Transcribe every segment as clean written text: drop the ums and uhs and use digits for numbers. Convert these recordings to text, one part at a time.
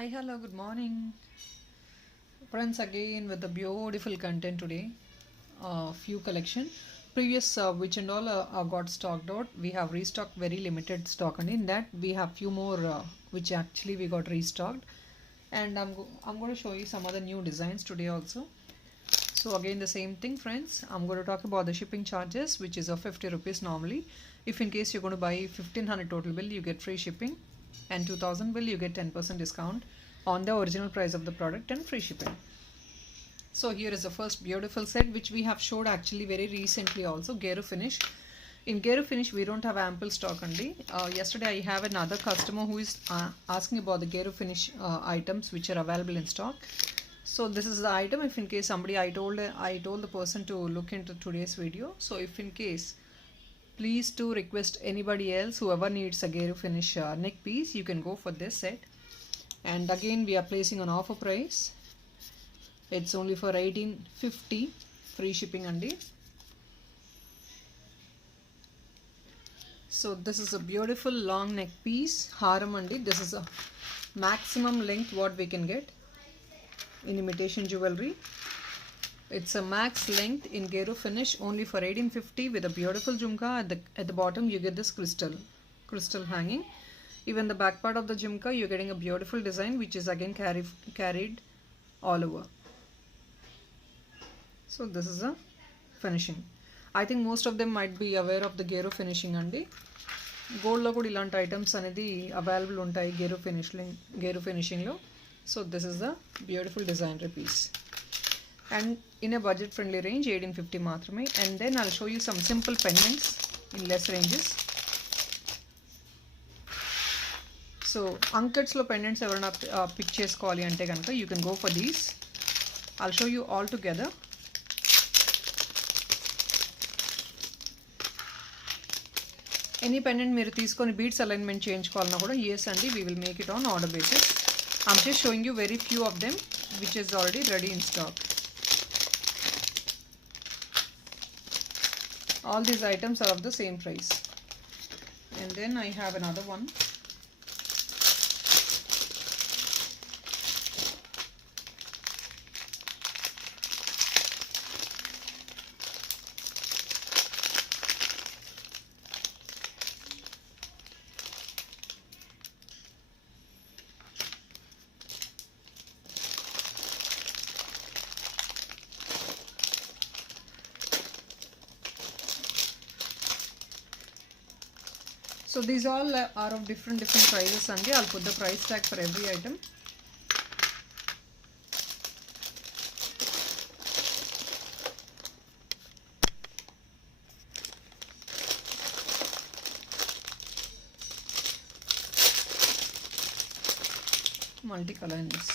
Hi, hello, good morning. Friends, again with the beautiful content today. Few collection. Previous which and all got stocked out. We have restocked very limited stock, and in that we have few more which actually we got restocked. And I'm going to show you some other new designs today also. So again the same thing, friends. I'm going to talk about the shipping charges, which is of 50 rupees normally. If in case you're going to buy 1500 total bill, you get free shipping, and 2000 bill you get 10% discount on the original price of the product and free shipping. So here is the first beautiful set which we have showed actually very recently also, Gero Finish. In Gero Finish we don't have ample stock only. Yesterday I have another customer who is asking about the Gero Finish items which are available in stock. So this is the item. If in case somebody, I told the person to look into today's video. So if in case, please to request anybody else, whoever needs a Gero Finish neck piece, you can go for this set. And again we are placing an offer price. It's only for 1850, free shipping only. So this is a beautiful long neck piece, haram andi. This is a maximum length what we can get in imitation jewelry. It's a max length in Gero Finish, only for 1850, with a beautiful jhumka. At the bottom you get this crystal hanging. Even the back part of the jhumka you're getting a beautiful design which is again carried all over. So this is a finishing. I think most of them might be aware of the Gero finishing andi. Gold lo kuda ilanti items anedi available untayi Gero finishing lo. So this is a beautiful designer piece, and in a budget friendly range 1850 matrame. And then I'll show you some simple pendants in less ranges. So Unkats lo pendants evarna pick chesukovali ante ganaka you can go for these. I'll show you all together. Any pendant మీరు తీసుకొని beads alignment చేయించుకోవాలన్నా కూడా yes అండి, we will make it on order basis. I'm just showing you very few of them which is already ready in stock. All these items are of the same price. And then I have another one. So these all are of different prices, and I'll put the price tag for every item. Multicolors.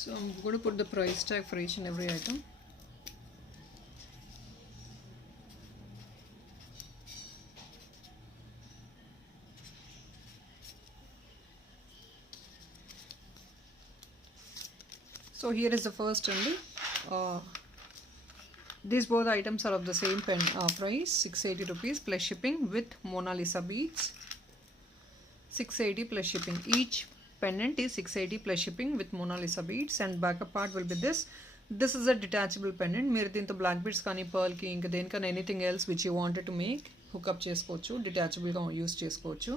So I'm going to put the price tag for each and every item. So here is the first only. These both items are of the same price, 680 rupees plus shipping with Mona Lisa beads. 680 plus shipping. Each pendant is 680 plus shipping with Mona Lisa beads, and backup part will be this. This is a detachable pendant. మీరు దీంతో black beads కానీ పర్ల్ కి ఇంకా దేనికైనా anything else which you wanted to make hook up చేసుకోవచ్చు, డిటాచబుల్గా యూస్ చేసుకోవచ్చు.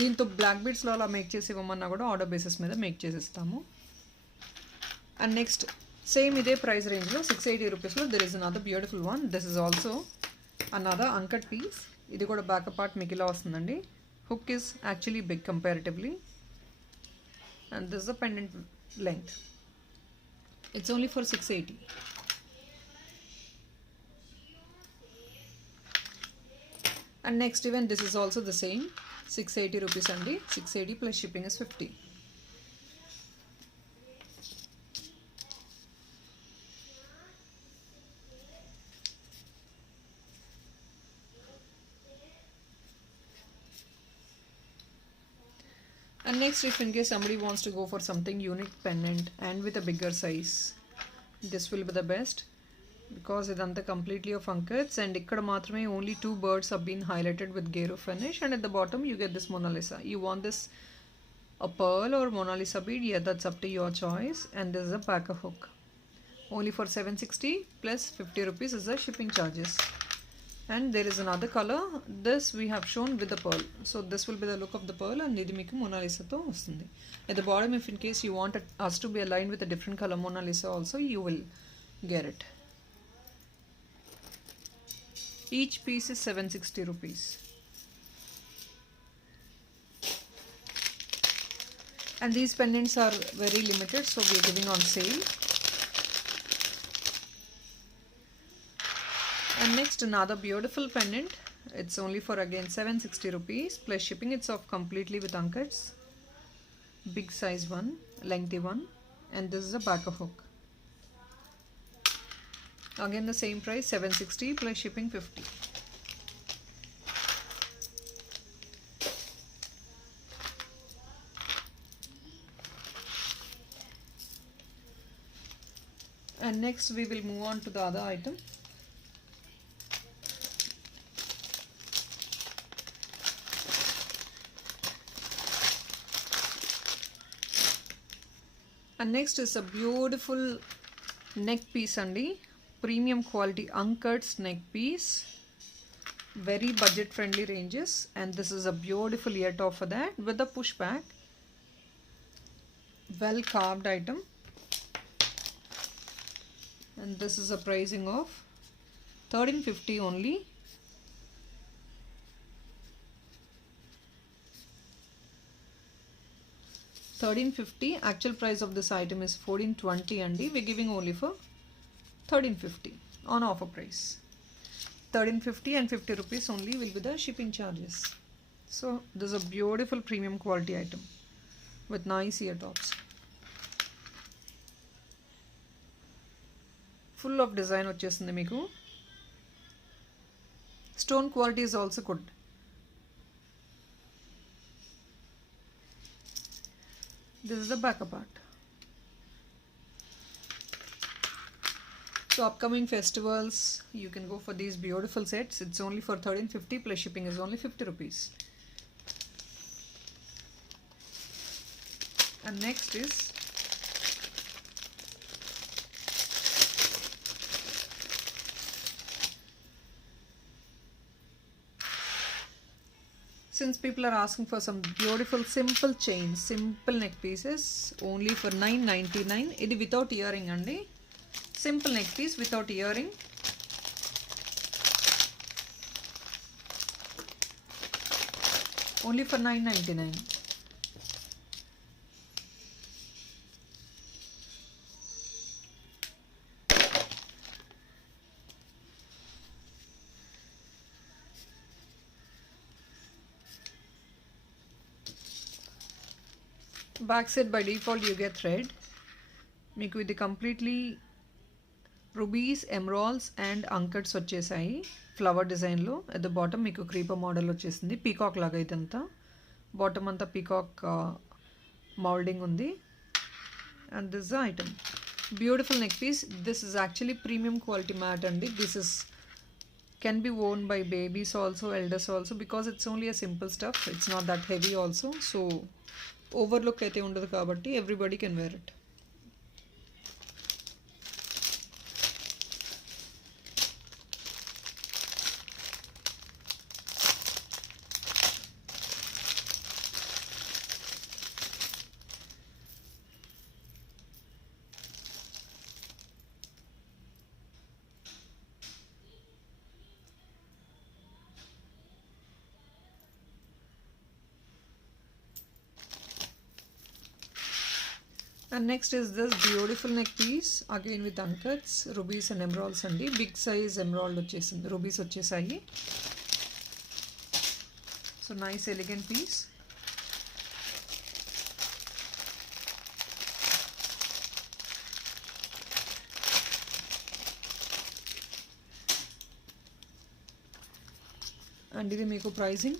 దీంతో బ్లాక్ బీడ్స్లో అలా మేక్ చేసి ఇవ్వమన్నా కూడా ఆర్డర్ బేసిస్ మీద మేక్ చేసి ఇస్తాము. అండ్ నెక్స్ట్ సేమ్ ఇదే ప్రైస్ రేంజ్లో 680 రూపీస్లో there is another beautiful one. This is also another uncut piece. ఇది కూడా బ్యాకప్ పార్ట్ మీకు ఇలా వస్తుందండి. Hook is actually big comparatively, and this is the pendant length. It's only for 680. And next even this is also the same, 680 rupees andi. 680 plus shipping is 50. And next, if in case somebody wants to go for something unique pendant and with a bigger size, this will be the best. because idanతా completely of Ankits, and ikkada maatrame only two birds have been highlighted with Gero finish, and at the bottom you get this Mona Lisa. You want this a pearl or Mona Lisa bead? Yeah, that's up to your choice. And this is a packer hook, only for 760 plus 50 rupees is the shipping charges. And there is another color, this we have shown with the pearl, so this will be the look of the pearl, and ఇది మీకు Mona Lisa తో వస్తుంది. At the bottom, if in case you want us to be aligned with a different color Mona Lisa also, you will get it. Each piece is 760 rupees. And these pendants are very limited, so we are giving on sale. And next, another beautiful pendant. It's only for again 760 rupees plus shipping. It's off completely with Ankits. Big size one, lengthy one, and this is a backer hook. Again the same price, 760 plus shipping 50. And next we will move on to the other item. And next is a beautiful neck piece andi, premium quality Ankits neck piece, very budget friendly ranges, and this is a beautiful ear top for that with the pushback, well carved item. And this is a pricing of 1350 only. $1350. Actual price of this item is $1420 andi. We're giving only for $1350 on offer price. $1350 and 50 rupees only will be the shipping charges. So this is a beautiful premium quality item with nice ear tops. Full of design వచ్చేస్తుంది మీకు. Stone quality is also good. This is the backer part. So upcoming festivals, you can go for these beautiful sets. It's only for 1350 plus shipping is only 50 rupees. And next is since people are asking for some beautiful simple chains, simple neck pieces, only for 999. Idi without earring andi. Simple neck piece without earring. Only for 999. Back side by default you get thread. మీకు ఇది completely rubies, emeralds and uncuts వచ్చేసాయి flower డిజైన్లో. At the bottom మీకు creeper model వచ్చేసింది, peacock లాగా ఇదంతా. Bottom అంతా peacock moulding ఉంది. And this item beautiful neck piece. This is actually premium quality matte అండి. This is can be worn by babies also, elders also, because it's only a simple stuff. It's not that heavy also, so overlook అయితే ఉండదు కాబట్టి everybody can wear it. And next is this beautiful neck piece again with Ankits, rubies and emeralds andi. Big size emerald వచ్చేసింది, rubies వచ్చేసాయి. So nice elegant piece. And ఇది మీకు pricing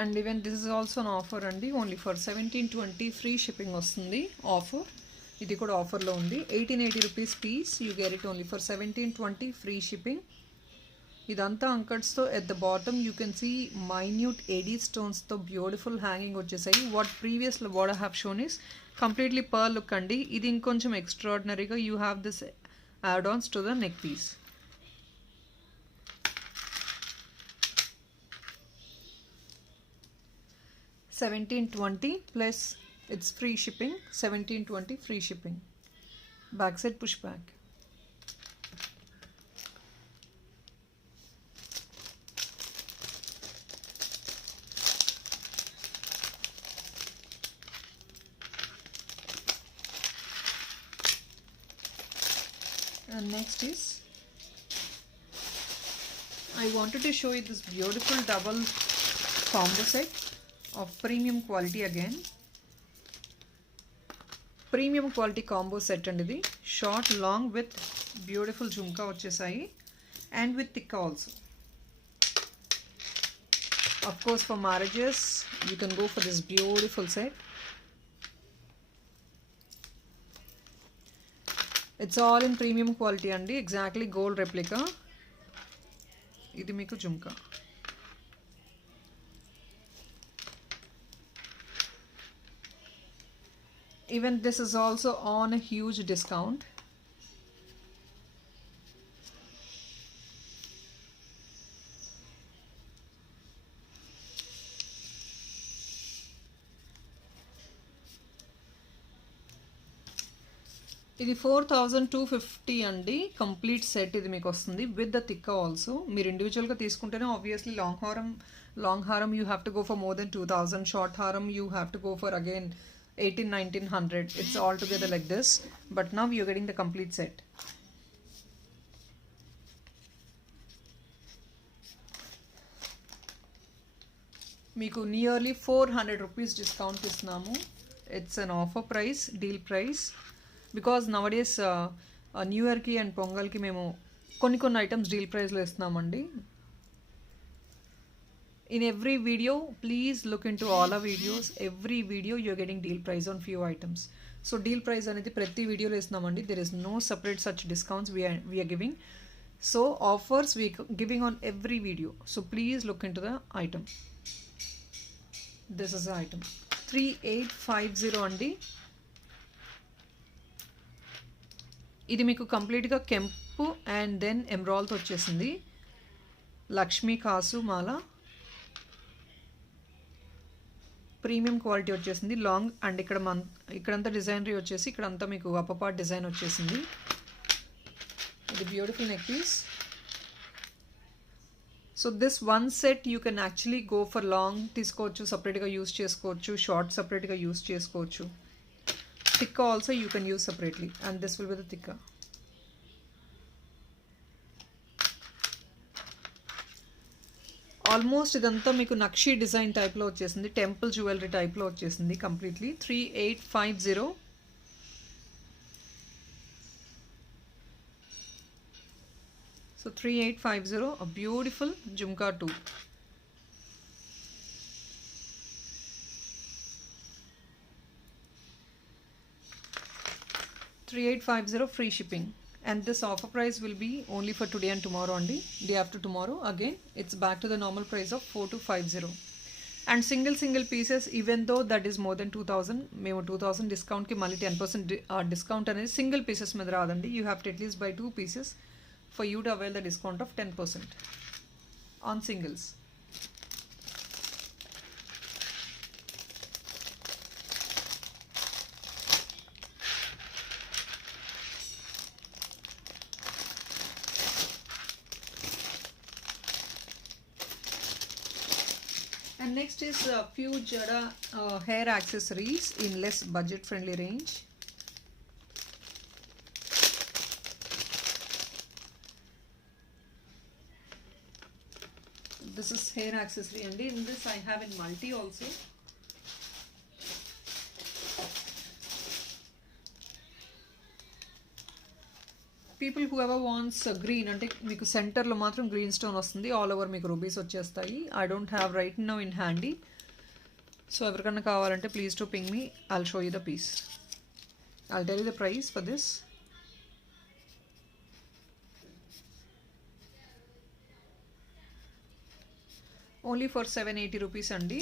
And even this is also an offer అండి, only for 1720 free shipping వస్తుంది offer. ఇది కూడా ఆఫర్లో ఉంది. 1880 rupees piece, you get it only for 1720 free shipping. ఇదంతా అంకట్స్తో at the bottom you can see minute AD స్టోన్స్తో బ్యూటిఫుల్ హ్యాంగింగ్ వచ్చేసాయి. What I have shown is completely pearl look అండి. ఇది ఇంకొంచెం ఎక్స్ట్రాడినరీగా you have this add ons to the neck piece. $1720 plus it's free shipping. $1720 free shipping. Backside push back. And next is, I wanted to show you this beautiful double combo set of premium quality again. Premium quality combo set and ఇది short long with beautiful jhumka వచ్చేసాయి and with tikka also. Of course for marriages you can go for this beautiful set. It's all in premium quality అండి, exactly gold replica. ఇది మీకు jhumka. Even this is also on a huge discount. ఇది 4250 అండి, complete set ఇది మీకు వస్తుంది with the తిక్కా ఆల్సో. మీరు ఇండివిజువల్గా తీసుకుంటేనే ఆబ్వియస్లీ లాంగ్ హారం you have to go for more than 2000, short హారం you have to go for again 1900. It's all together like this, but now you're getting the complete set. మీకు nearly 400 rupees discount ఇస్తున్నాము. It's an offer price, deal price, because nowadays new ఇయర్కి and పొంగల్కి మేము కొన్ని items deal ప్రైస్లో ఇస్తున్నామండి. In every video, please look into all our videos. Every video you're getting deal price on few items. So deal price అనేది ప్రతి వీడియోలో ఇస్తున్నామండి. There is no separate such discounts we are giving. So offers we giving on every video. So please look into the item. This is the item 3850 అండి. ఇది మీకు కంప్లీట్గా కెంపు and then ఎమ్రాల్తో వచ్చేసింది. లక్ష్మీ కాసు మాల ప్రీమియం క్వాలిటీ వచ్చేసింది, లాంగ్ అండ్ ఇక్కడంతా డిజైనరీ వచ్చేసి ఇక్కడంతా మీకు అప్పర్ పార్ట్ డిజైన్ వచ్చేసింది. ఇది beautiful neck piece. So this one set you can actually go for long తీసుకోవచ్చు, సపరేట్గా యూస్ చేసుకోవచ్చు, షార్ట్ సపరేట్గా యూస్ చేసుకోవచ్చు. Tikka also you can use separately and this will be the tikka. Almost ఇదంతా మీకు నక్షీ డిజైన్ టైప్లో వచ్చేసింది, టెంపుల్ జ్యువెలరీ టైప్లో వచ్చేసింది కంప్లీట్లీ. 3850. సో 3850, a beautiful jhumka too. $3850 free shipping. And this offer price will be only for today and tomorrow only. Day after tomorrow again it's back to the normal price of 4250. And single pieces, even though that is more than 2000, మేము 2000 డిస్కౌంట్కి మళ్ళీ 10% డిస్కౌంట్ అనేది single pieces మీద రాదండి. You have to at least by 2 pieces for you to avail the discount of 10% on singles. And next is a few Jada hair accessories in less budget friendly range. This is hair accessory and in this I have in multi also. People who ever wants green అంటే మీకు సెంటర్లో మాత్రం green stone వస్తుంది, all over మీకు rubies వచ్చేస్తాయి. I don't have right now in handy. So ఎవరికన్నా కావాలంటే please to ping me, I'll show you the piece. I'll tell you the price for this. Only for 780 rupees అండి.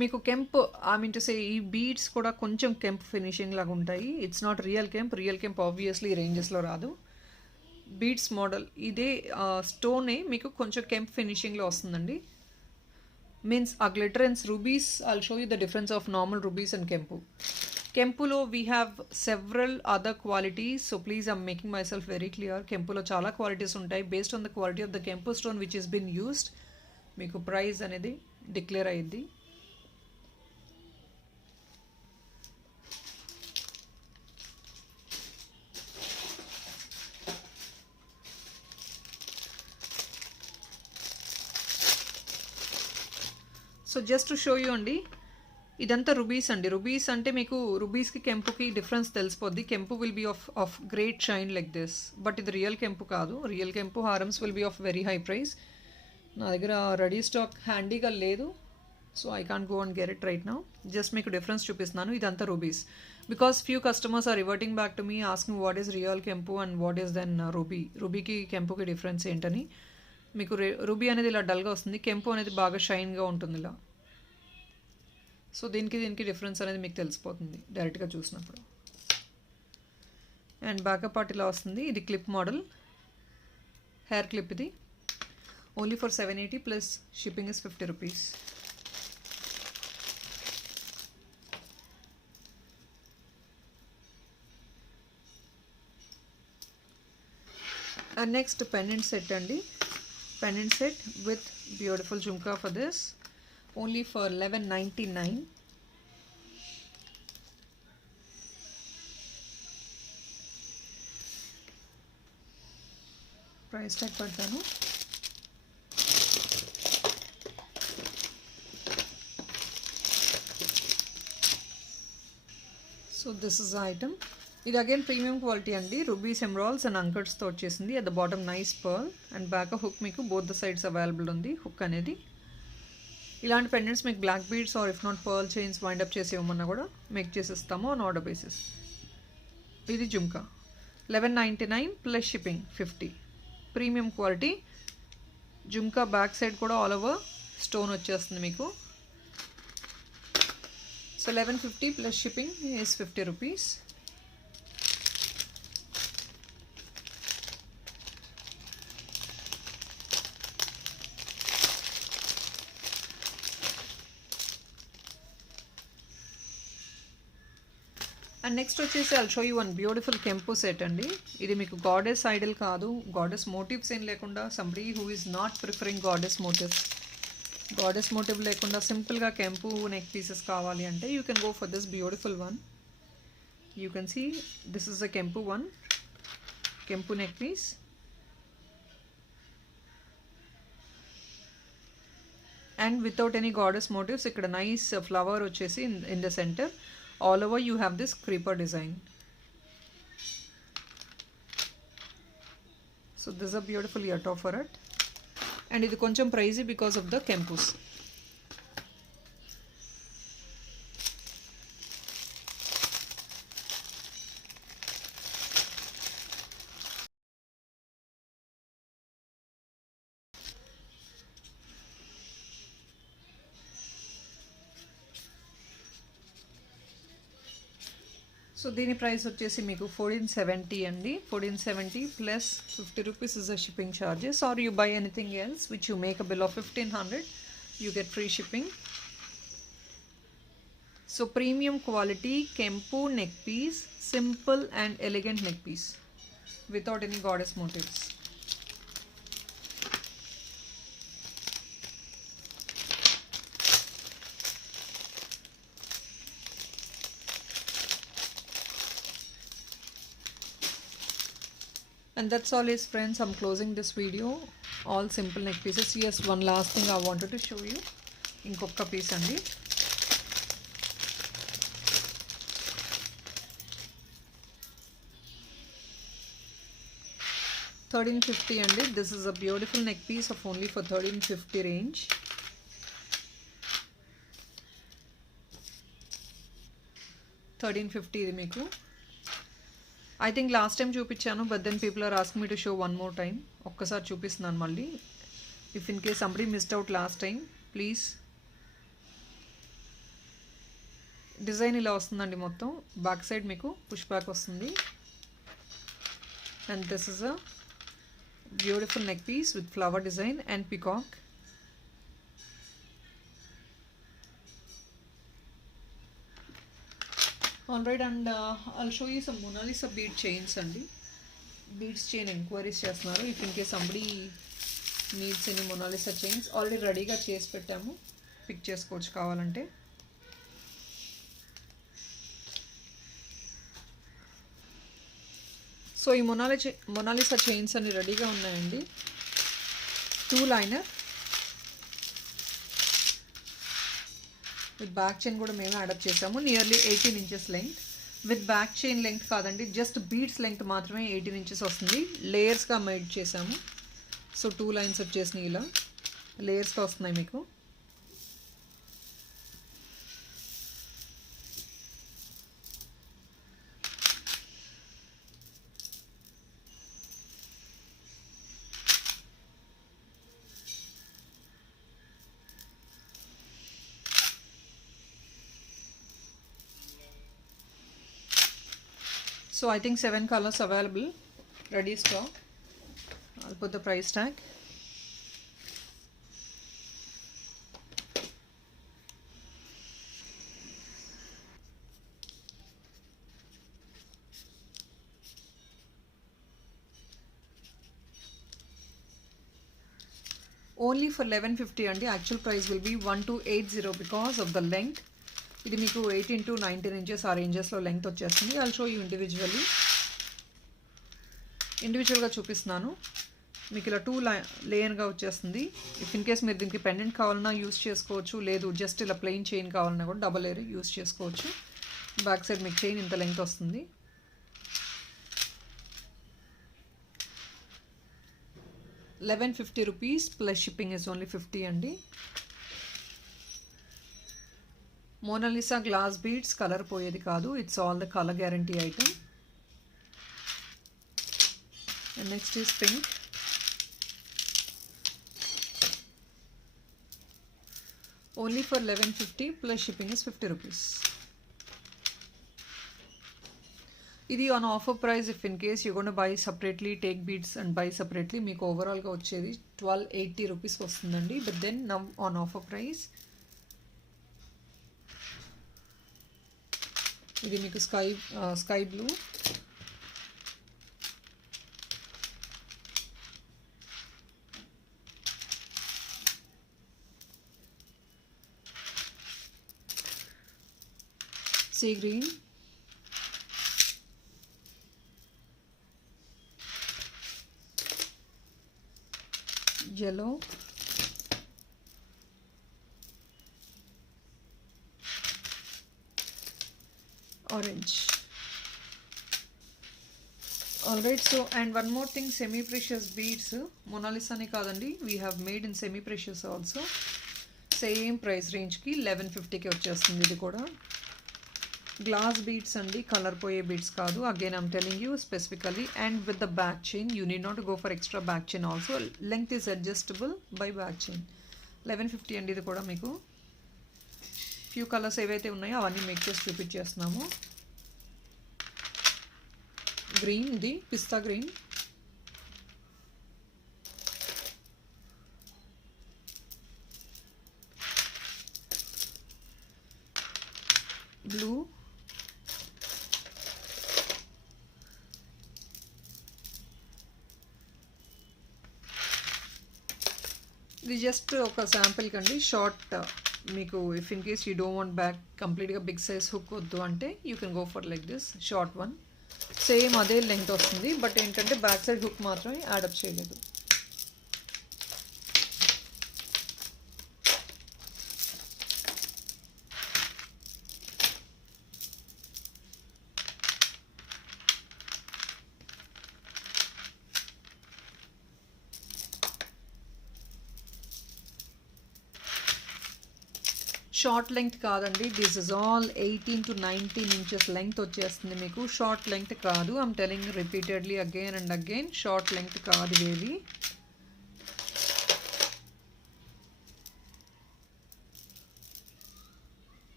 మీకు kemp, I mean to say ఈ beads కూడా కొంచెం kemp finishing లాగా ఉంటాయి. It's not real kemp. రియల్ కెంప్ ఆబ్వియస్లీ రేంజెస్లో రాదు. బీడ్స్ మోడల్ ఇదే స్టోనే మీకు కొంచెం కెంప్ ఫినిషింగ్లో వస్తుందండి. మీన్స్ ఆ glitterance rubies, I'll show you the difference of normal rubies and కెంపు. కెంపులో we have several other qualities. So please I'm making myself very clear. కెంపులో చాలా క్వాలిటీస్ ఉంటాయి. Based on the quality of the కెంపు stone which is been used మీకు price అనేది declare అయ్యింది. So just to show you అండి, ఇదంతా రుబీస్ అండి. రుబీస్ అంటే మీకు రుబీస్కి కెంపుకి డిఫరెన్స్ తెలిసిపోద్ది. కెంపు will be of great shine like this, but ఇది రియల్ కెంపు కాదు. రియల్ కెంపు హారమ్స్ will be of very high price. నా దగ్గర రెడీ స్టాక్ హ్యాండీగా లేదు, so I can't go and get it right now. Just మీకు డిఫరెన్స్ చూపిస్తున్నాను. ఇదంతా rubies. Because few customers are reverting back to me asking what is real కెంపు and what is then ruby. రూబీకి కెంపుకి difference ఏంటని. మీకు రూబీ అనేది ఇలా డల్గా వస్తుంది, కెంపు అనేది బాగా షైన్గా ఉంటుంది ఇలా. సో దీనికి డిఫరెన్స్ అనేది మీకు తెలిసిపోతుంది డైరెక్ట్గా చూసినప్పుడు. అండ్ బ్యాకప్ పార్ట్ ఇలా వస్తుంది. ఇది క్లిప్ మోడల్, హెయిర్ క్లిప్. ఇది only for 780 plus shipping is 50 rupees. And next pendant set అండి. Pendant set with beautiful jhumka for this, only for 1199. Price tag padtanu. So this is the item. ఇది again premium quality అండి. Rubies, emeralds and అంకర్స్తో వచ్చేసింది. At the bottom nice pearl and back hook మీకు both the sides available ఉంది. Hook అనేది ఇలాంటి pendants మీకు black beads or if not pearl chains wind up చేసి ఇవ్వమన్నా కూడా మేక్ చేసిస్తాము ఆన్ ఆర్డర్ బేసిస్. ఇది jhumka 1199 plus shipping 50. Premium quality jhumka. Back side కూడా ఆల్ ఓవర్ స్టోన్ వచ్చేస్తుంది మీకు. So 1150 plus shipping is 50 rupees. And next వచ్చేసి I'll show you one beautiful kempu set అండి. ఇది మీకు గాడెస్ ఐడల్ కాదు, గాడెస్ మోటివ్స్ ఏం లేకుండా, somebody who is not preferring goddess motive లేకుండా సింపుల్గా కెంపు నెక్ పీసెస్ కావాలి అంటే you can go for this beautiful one. You can see this is a kempu one, kempu neck piece. And without any goddess motives. ఇక్కడ nice flower వచ్చేసి in the centre. All over you have this creeper design. So this is a beautiful yatto for it. And ఇది కొంచెం pricey because of the kempus. So దీని price వచ్చేసి మీకు 1470 అండి. 1470 plus 50 rupees is the shipping charges. Are you buy anything else which you make a bill of 1500 you get free shipping. So premium quality కెంపు neck piece, simple and elegant neck piece without any goddess motives. And that's all is friends, I'm closing this video. All simple neck pieces. Yes, one last thing I wanted to show you. Inkoka piece andi. 1350 అండి. This is a beautiful neck piece of only for 1350 range. $1350 ఇది మీకు. I think last time చూపించాను, but then people are asking me to show one more time. ఒక్కసారి చూపిస్తున్నాను మళ్ళీ. If in case somebody missed out last time, please. Design ఇలా వస్తుందండి మొత్తం. Back side మీకు పుష్ బ్యాక్ వస్తుంది. And this is a beautiful neck piece with flower design and peacock. Alright, and I'll show you some Mona Lisa bead chains అండి. Beads chain enquiries చేస్తున్నారు. If in case somebody needs any Mona Lisa chains, already రెడీగా చేసి పెట్టాము, పిక్ చేసుకోవచ్చు కావాలంటే. సో ఈ Mona Lisa chains అన్ని రెడీగా ఉన్నాయండి. 2 లైనర్ విత్ బ్యాక్ చైన్ కూడా మేమే అడాప్ట్ చేసాము. నియర్లీ 18 inches length. With back chain length కాదండి, జస్ట్ బీడ్స్ లెంగ్త్ మాత్రమే 18 ఇంచెస్ వస్తుంది. లేయర్స్గా మేడ్ చేసాము. సో 2 లైన్స్ వచ్చేసినాయి, ఇలా లేయర్స్గా వస్తున్నాయి మీకు. So I think 7 colors available, ready stock. I'll put the price tag. Only for 1150 and the actual price will be 1280 because of the length. ఇది మీకు 18 to 19 ఇంచెస్ ఆ రేంజెస్లో లెంగ్త్ వచ్చేస్తుంది. ఐల్ షో యూ ఇండివిజువల్గా చూపిస్తున్నాను. మీకు ఇలా 2 లేయర్గా వచ్చేస్తుంది. ఇఫ్ ఇన్ కేస్ మీరు దీనికి పెండెంట్ కావాలన్నా యూస్ చేసుకోవచ్చు, లేదు జస్ట్ ఇలా ప్లెయిన్ చైన్ కావాలన్నా కూడా డబల్ లేయర్ యూస్ చేసుకోవచ్చు. బ్యాక్ సైడ్ మీకు చైన్ ఇంత లెంగ్త్ వస్తుంది. ₹1150 ప్లస్ షిప్పింగ్ ఇస్ ఓన్లీ 50 అండి. మోనాలిసా గ్లాస్ బీడ్స్, కలర్ పోయేది కాదు. It's all the colour guarantee item. And next is pink. Only for 1150 plus shipping is ₹50. ఇది on offer price. If in case you gone buy separately, take beads and buy separately, మీకు ఓవరాల్గా వచ్చేది ₹1280 వస్తుందండి. But then now on offer price ఇది మీకు sky blue, sea green, yellow, orange. Alright, so and one more thing, semi precious beads. Monalisa ni kadandi, we have made in semi precious also. Same price range ki 1150 ki వచ్చేస్తుంది. ఇది కూడా glass beads అండి, కలర్ పోయే బీడ్స్ కాదు. Again I'm telling you specifically. And with the back chain, you need not go for extra back chain also. Length is adjustable buy back chain. 1150 అండి. ఇది కూడా మీకు ఫ్యూ కలర్స్ ఏవైతే ఉన్నాయో అవన్నీ మేక్ చేసి చూపించేస్తున్నాము. గ్రీన్, ఇది పిస్తా గ్రీన్, బ్లూ, ఇది జస్ట్ ఒక శాంపిల్ కండి. షార్ట్ మీకు if in case you don't want back కంప్లీట్గా బిగ్ సైజ్ హుక్ వద్దు అంటే you can go for like this short one. Same అదే లెంగ్త్ వస్తుంది, బట్ ఏంటంటే బ్యాక్ సైడ్ హుక్ మాత్రమే యాడప్ చేయలేదు. షార్ట్ లెంగ్త్ కాదండి, దిస్ ఇస్ ఆల్ 18 to 19 ఇంచెస్ లెంగ్త్ వచ్చేస్తుంది మీకు. షార్ట్ లెంగ్త్ కాదు, I'm telling repeatedly again and again, short length కాదు ఇవేవి.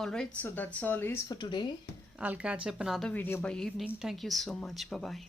Alright, so that's all is for today. I'll catch up another video by evening. Thank you so much. Bye bye.